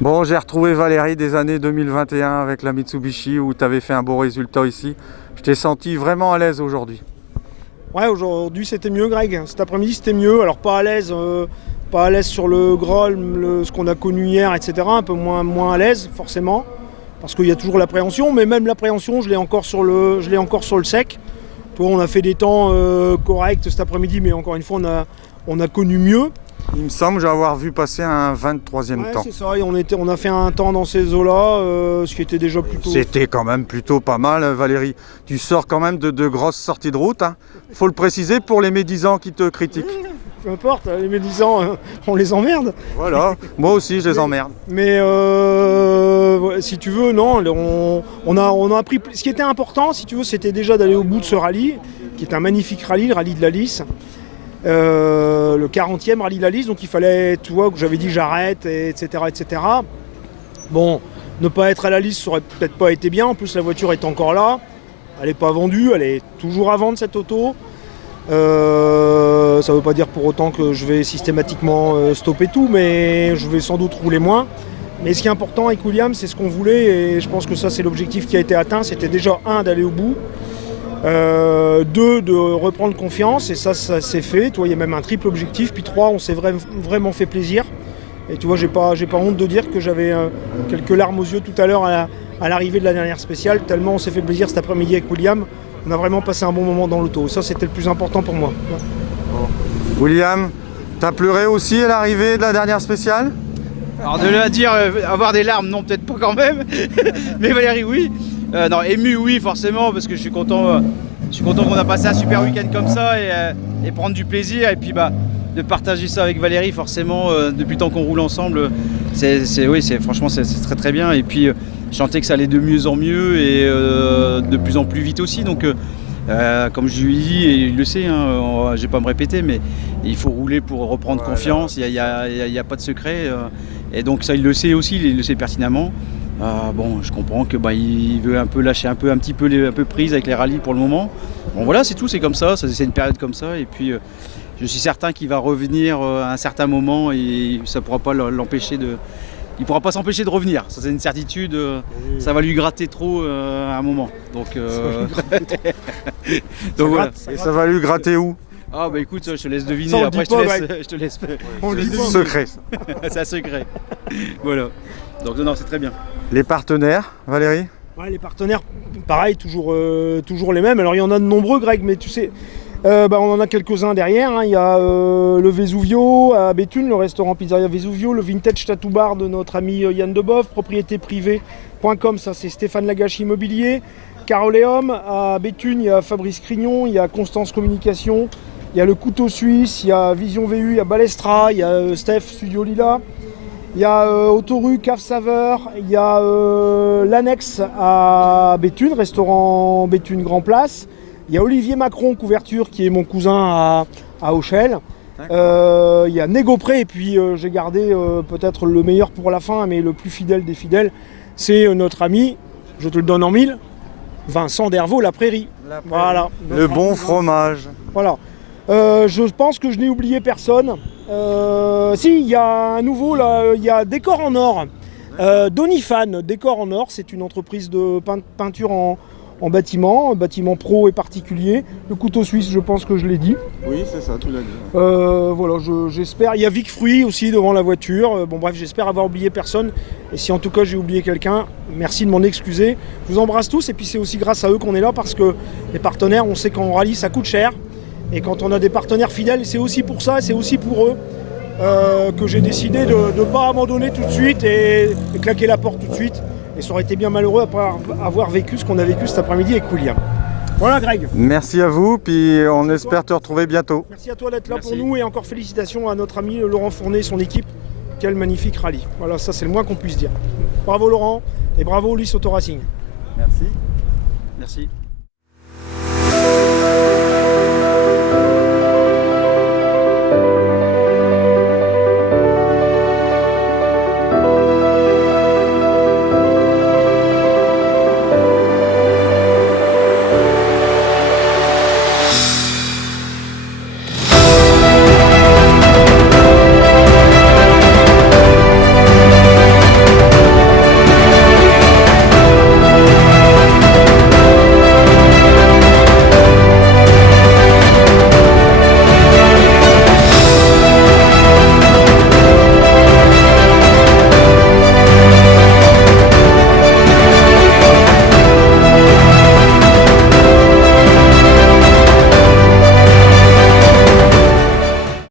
Bon, j'ai retrouvé Valérie des années 2021 avec la Mitsubishi où tu avais fait un beau résultat ici. Je t'ai senti vraiment à l'aise aujourd'hui. Ouais, aujourd'hui c'était mieux, Greg. Cet après-midi c'était mieux. Alors pas à l'aise sur le Groll, ce qu'on a connu hier, etc. Un peu moins à l'aise forcément, parce qu'il y a toujours l'appréhension. Mais même l'appréhension, je l'ai encore sur le sec. Toi, on a fait des temps corrects cet après-midi, mais encore une fois, on a connu mieux. Il me semble avoir vu passer un 23e temps. C'est ça, et on a fait un temps dans ces eaux-là, ce qui était déjà plutôt... C'était quand même plutôt pas mal, Valérie. Tu sors quand même de grosses sorties de route. Hein. Faut le préciser pour les médisants qui te critiquent. Peu importe, les médisants, on les emmerde. Voilà, moi aussi je les emmerde. Mais si tu veux, non, on a appris... Ce qui était important, si tu veux, c'était déjà d'aller au bout de ce rallye, qui est un magnifique rallye, le rallye de la Lys. Le 40e rallye de la Lys, donc il fallait, tu vois, que j'avais dit j'arrête, etc., etc. Bon, ne pas être à la Lys, ça aurait peut-être pas été bien, en plus la voiture est encore là, elle n'est pas vendue, elle est toujours à vendre cette auto. Ça ne veut pas dire pour autant que je vais systématiquement stopper tout, mais je vais sans doute rouler moins. Mais ce qui est important avec William, c'est ce qu'on voulait, et je pense que ça c'est l'objectif qui a été atteint, c'était déjà d'aller au bout. 2, de reprendre confiance, et ça s'est fait. Toi, il y a même un triple objectif. Puis 3, on s'est vraiment fait plaisir. Et tu vois, j'ai pas honte de dire que j'avais quelques larmes aux yeux tout à l'heure à l'arrivée de la dernière spéciale, tellement on s'est fait plaisir cet après-midi avec William. On a vraiment passé un bon moment dans l'auto. Ça, c'était le plus important pour moi. William, t'as pleuré aussi à l'arrivée de la dernière spéciale? Alors de là à dire avoir des larmes, non, peut-être pas quand même. Mais Valérie, oui. Non, ému, oui, forcément, parce que je suis content qu'on a passé un super week-end comme ça et prendre du plaisir. Et puis de partager ça avec Valérie, forcément, depuis le temps qu'on roule ensemble, franchement, c'est très très bien. Et puis, je sentais que ça allait de mieux en mieux et de plus en plus vite aussi. Donc, comme je lui dis, et il le sait, hein, je ne vais pas me répéter, mais il faut rouler pour reprendre confiance. Il n'y a pas de secret. Et donc, ça, il le sait aussi, il le sait pertinemment. Bon, je comprends que il veut un peu lâcher un petit peu prise avec les rallyes pour le moment. Bon voilà, c'est tout, c'est comme ça, c'est une période comme ça. Et puis je suis certain qu'il va revenir à un certain moment et ça pourra pas l'empêcher de. Il pourra pas s'empêcher de revenir. Ça c'est une certitude. Ça va lui gratter trop à un moment. Donc, donc voilà. Et ça va lui gratter où? Ah bah écoute, je te laisse deviner. Après je te laisse. On dit secret. C'est un secret. Voilà. Donc non, c'est très bien. Les partenaires, Valérie? Ouais, les partenaires, pareil, toujours les mêmes. Alors il y en a de nombreux, Greg, mais tu sais, on en a quelques-uns derrière. Hein. Il y a le Vesuvio à Béthune, le restaurant Pizzeria Vesuvio, le Vintage Tattoo Bar de notre ami Yann Deboeuf, propriétéprivée.com, ça c'est Stéphane Lagache Immobilier. Caroléum à Béthune, il y a Fabrice Crignon, il y a Constance Communication, il y a le Couteau Suisse, il y a Vision VU, il y a Balestra, il y a Steph Studio Lila. Il y a Autoru Cave Saveur, il y a l'Annexe à Béthune, restaurant Béthune Grand Place. Il y a Olivier Macron Couverture qui est mon cousin à Auchel. Il y a Négopré et puis j'ai gardé peut-être le meilleur pour la fin, mais le plus fidèle des fidèles, c'est notre ami, je te le donne en mille, Vincent Dervaux, La Prairie. Voilà. Le bon fromage. Voilà. Je pense que je n'ai oublié personne. Si, il y a un nouveau, là, il y a Décor en Or. Donifan, Décor en Or, c'est une entreprise de peinture en bâtiment pro et particulier. Le Couteau Suisse, je pense que je l'ai dit. Oui, c'est ça, tu l'as dit. Voilà, j'espère. Il y a Vic Fruit aussi devant la voiture. Bon bref, j'espère avoir oublié personne. Et si en tout cas j'ai oublié quelqu'un, merci de m'en excuser. Je vous embrasse tous et puis c'est aussi grâce à eux qu'on est là parce que les partenaires, on sait qu'en rallye ça coûte cher. Et quand on a des partenaires fidèles, c'est aussi pour ça, c'est aussi pour eux que j'ai décidé de ne pas abandonner tout de suite et claquer la porte tout de suite. Et ça aurait été bien malheureux après avoir vécu ce qu'on a vécu cet après-midi avec William. Voilà Greg. Merci à vous, puis on espère te retrouver bientôt. Merci à toi d'être là pour nous et encore félicitations à notre ami Laurent Fournet et son équipe. Quel magnifique rallye. Voilà, ça c'est le moins qu'on puisse dire. Bravo Laurent et bravo Lys Auto Racing. Merci. Merci.